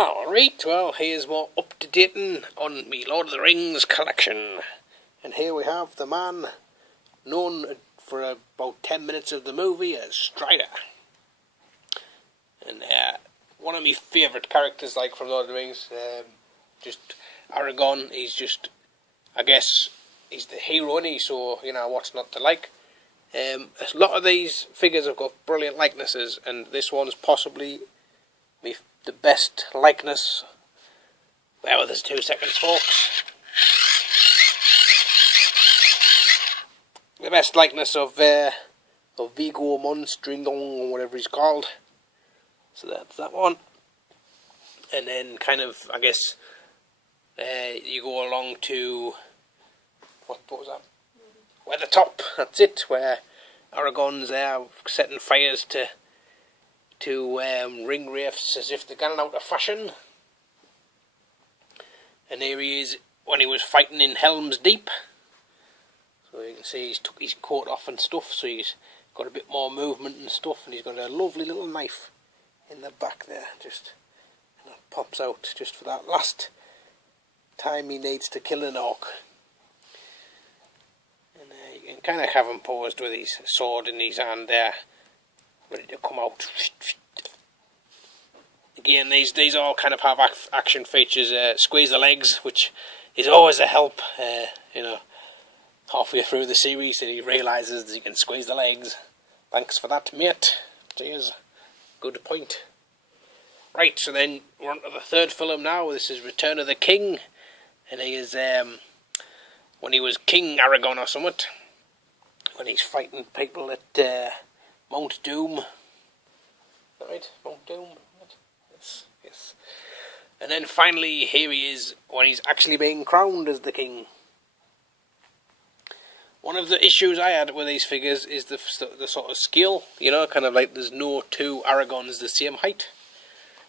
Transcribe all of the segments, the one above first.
Alright, well, here's more up-to-dating on me Lord of the Rings collection. And here we have the man known for about 10 minutes of the movie as Strider. And one of my favourite characters, like, from Lord of the Rings, just Aragorn. He's just, I guess, he's the hero, isn't he? So, you know, what's not to like? A lot of these figures have got brilliant likenesses, and this one's possibly the best likeness. Bear with us 2 seconds, folks. The best likeness of Viggo Monstringong, or whatever he's called. So that's that one. And then kind of, I guess, you go along to, what was that? Weathertop, that's it, where Aragorn's there setting fires to ring wraiths as if they're getting out of fashion. And here he is when he was fighting in Helm's Deep. So you can see he's took his coat off and stuff, so he's got a bit more movement and stuff, and he's got a lovely little knife in the back there, just, and it pops out just for that last time he needs to kill an orc. And you can kind of have him posed with his sword in his hand there, ready to come out. Again, these all kind of have action features. Squeeze the legs, which is always a help. You know, halfway through the series, and he realises that he can squeeze the legs. Thanks for that, mate. Cheers. Good point. Right, so then we're on to the third film now. This is Return of the King, and he is when he was King Aragorn or something, when he's fighting people at Mount Doom. Is that right? Mount Doom? Yes. And then finally, here he is when he's actually being crowned as the king. One of the issues I had with these figures is the sort of scale, you know, kind of like there's no two Aragorns the same height.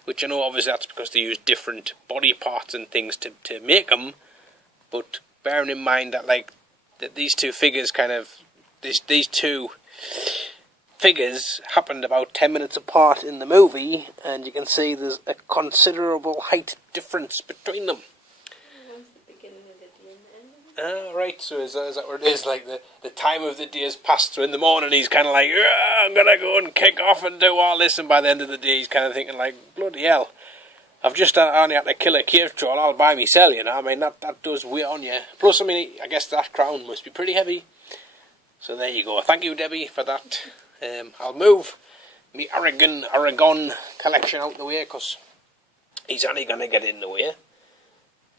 Which I know obviously that's because they use different body parts and things to make them. But bearing in mind that, like, that these two figures kind of, these two figures happened about 10 minutes apart in the movie, and you can see there's a considerable height difference between them. One's the beginning of the day and the end of it. Right, so is that what it is? Like the time of the day has passed, so in the morning he's kind of like, I'm going to go and kick off and do all this, and by the end of the day he's kind of thinking like, bloody hell, I've just only had to kill a cave troll all by myself, you know. I mean, that does weigh on you. Plus, I mean, I guess that crown must be pretty heavy. So there you go. Thank you, Debbie, for that. I'll move my Aragon collection out the way, because he's only going to get in the way.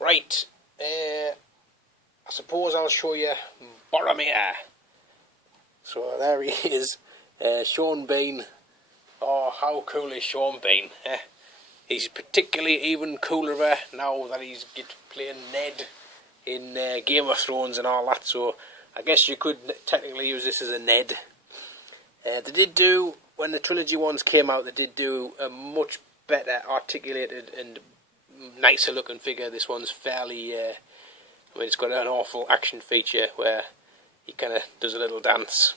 Right, I suppose I'll show you Boromir. So there he is, Sean Bean. Oh, how cool is Sean Bean? He's particularly even cooler now that he's playing Ned in Game of Thrones and all that, so I guess you could technically use this as a Ned. They did do, when the trilogy ones came out, they did do a much better articulated and nicer looking figure. This one's fairly, I mean, it's got an awful action feature where he kind of does a little dance.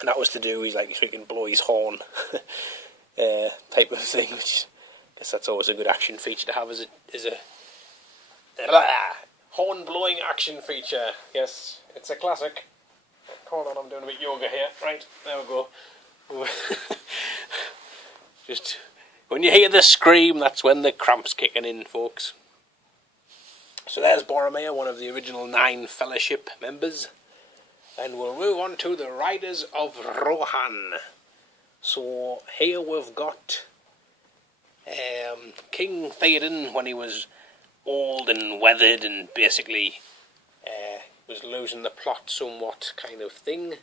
And that was to do, so he can blow his horn type of thing, which I guess that's always a good action feature to have as a horn blowing action feature. Yes, it's a classic. Hold on, I'm doing a bit of yoga here. Right, there we go. Just when you hear the scream, that's when the cramp's kicking in, folks. So there's Boromir, one of the original 9 Fellowship members. And we'll move on to the Riders of Rohan. So here we've got King Theoden when he was old and weathered and basically was losing the plot somewhat kind of thing.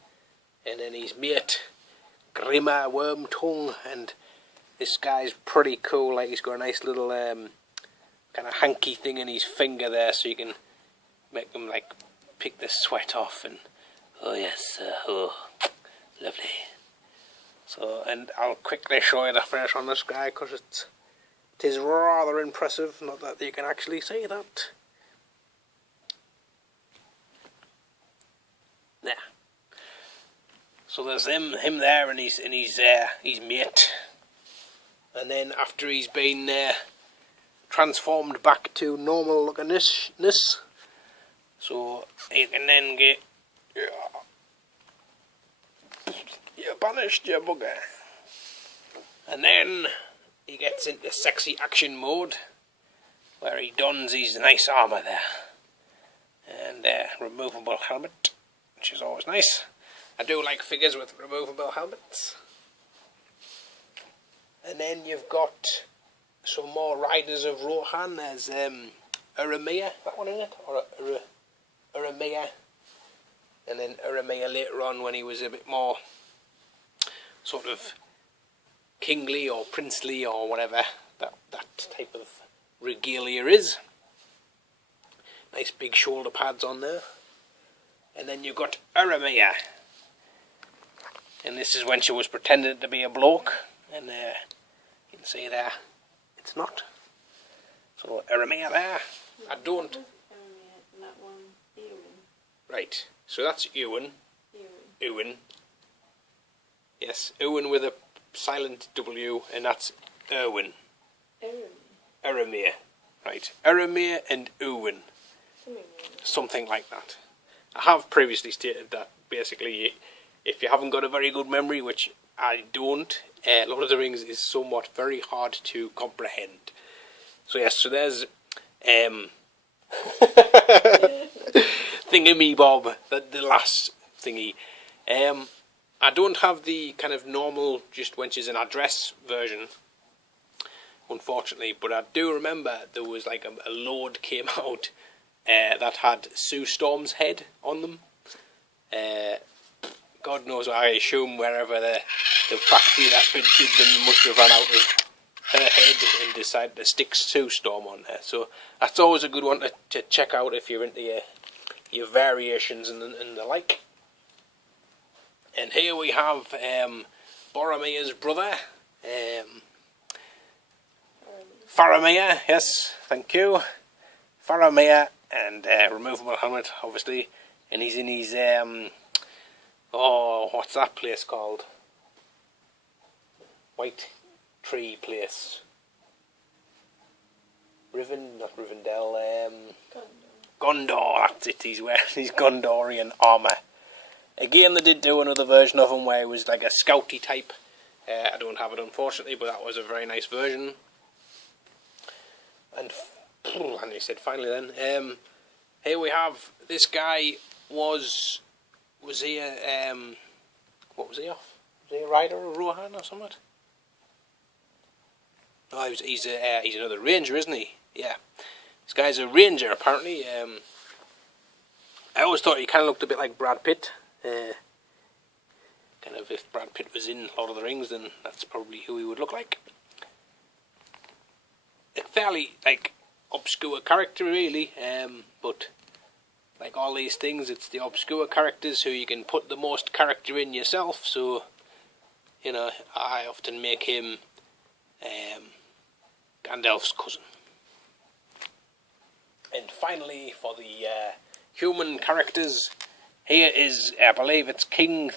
And then his mate Grima Wormtongue, and this guy's pretty cool. Like, he's got a nice little kind of hanky thing in his finger there, so you can make him like pick the sweat off. And oh yes, oh lovely. So, and I'll quickly show you the face on this guy because it is rather impressive. Not that you can actually see that. There. So there's him there, and his mate. And then after he's been transformed back to normal lookingness. So you can then get you banished, you bugger. And then he gets into sexy action mode, where he dons his nice armour there. And removable helmet, which is always nice. I do like figures with removable helmets. And then you've got some more riders of Rohan. There's Aramea, that one in it? Or Aramea. And then Aramea later on when he was a bit more sort of kingly or princely or whatever that type of regalia is. Nice big shoulder pads on there. And then you've got Aramea. And this is when she was pretending to be a bloke. And you can see there, it's not. So Aramea there. I don't. Aramea, that one, Ewan. Right, so that's Ewan. Ewan. Yes, Ewan with a silent W, and that's Erwin. Aramea. Right, Aramea and Ewan. Something like that. I have previously stated that basically, if you haven't got a very good memory, which I don't, Lord of the Rings is somewhat very hard to comprehend. So yes, so there's Thingamy Bob, the last thingy. I don't have the kind of normal, just when she's in a dress version, unfortunately, but I do remember there was like a load came out that had Sue Storm's head on them. God knows, I assume wherever the factory that did them must have run out of her head and decided to stick Sue Storm on her. So that's always a good one to check out if you're into your variations and the like. And here we have Boromir's brother, Faramir, yes, thank you. Faramir, and removable helmet, obviously. And he's in his, what's that place called? White Tree place. Not Rivendell, Gondor, that's it, he's wearing his Gondorian armour. Again, they did do another version of him where he was like a scouty type. I don't have it unfortunately, but that was a very nice version. And he said finally then, here we have, this guy was he a, what was he off? Was he a rider of Rohan or something? Oh, he's another ranger, isn't he? Yeah. This guy's a ranger apparently. I always thought he kind of looked a bit like Brad Pitt. Kind of, if Brad Pitt was in Lord of the Rings, then that's probably who he would look like. A fairly like obscure character really, but like all these things, it's the obscure characters who you can put the most character in yourself. So, you know, I often make him Gandalf's cousin. And finally, for the human characters, here is, I believe it's King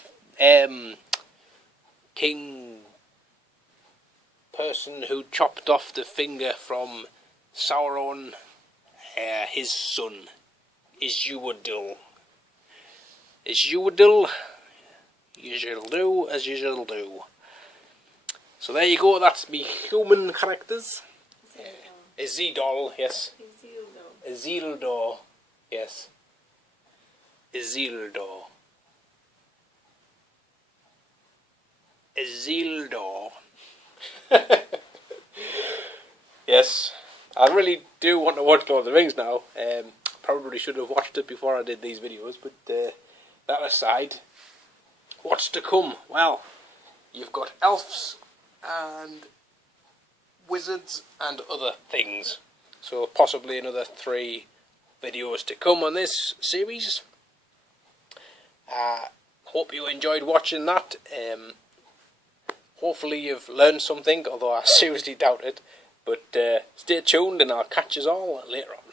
person who chopped off the finger from Sauron, his son, Isúadil. Isúadil, you shall do as you shall do. So there you go, that's me human characters. Isildur, yes. Isildur, yes. Isildur. Yes, I really do want to watch Lord of the Rings now. Probably should have watched it before I did these videos, but that aside, what's to come? Well, you've got elves and wizards and other things. So possibly another 3 videos to come on this series. Hope you enjoyed watching that. Hopefully you've learned something, although I seriously doubt it. But stay tuned and I'll catch you all later on.